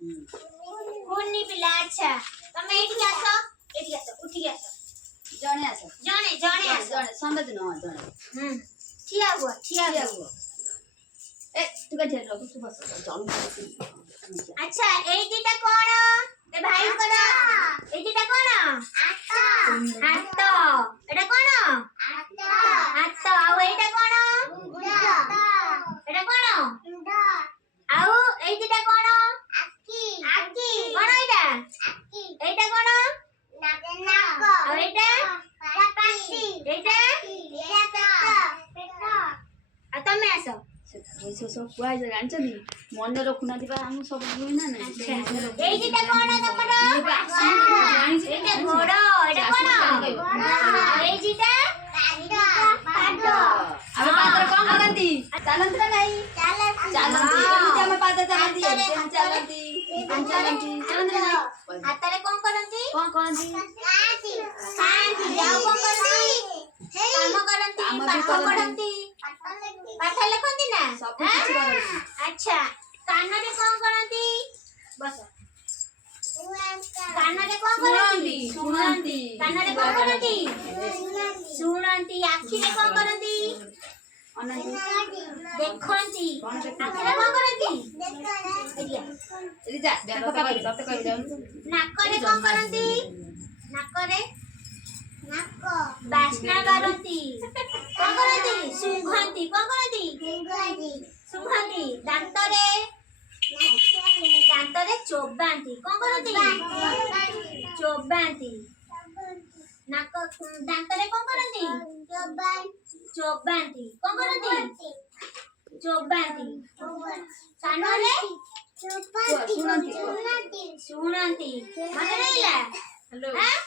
कुन्नी पिला अच्छा तमे एठी आसो उठी आसो जणे आसो जणे आसो जणे संबत न जणे ठिया हुआ ए तू का जेल तू बस अच्छा एई दिटा कोन ए भाई करा एई दिटा कोन हाथ एटा कोन हाथ आउ एटा कोन एटा कोन आउ एई दिटा कोन आकी कोन एटा कोन नाक आउ एटा पासी एटा पेट आ तमे आसो सब कुआ जानी मन रखुना हम सब हुए ना एई दिटा कोन तमरो एटा घोड़ो एटा कोन एई दिटा पादो हम पादर कोन करंती चलंत ना नहीं चलंती एमती हम पादर चलंती चलंती चलंत ना हातरे कोन करंती खांती जाओ कोन करंती काम करंती पाठ पढंती पाठ लिखंती ना सब कुछ करंती अच्छा कानरे कोन करंती बस कानरे कोन करंती सुनंती कानरे कोन करंती सुनंती आखिरे कोन करंती देखंती आखिरे कोन करंती रिजा देखो का तब तक जाऊ नाकरे कोन करंती नाकरे बास्ना करंती कोन करंती सुंघंती कोन करंती सुंघंती दांतरे चोबांती कोन करंती चोबांती नाक दांतरे कोन करंती चोबांती कोन करंती चोबांती कानरे सुनंती शुणंती मने रहिला हेलो हां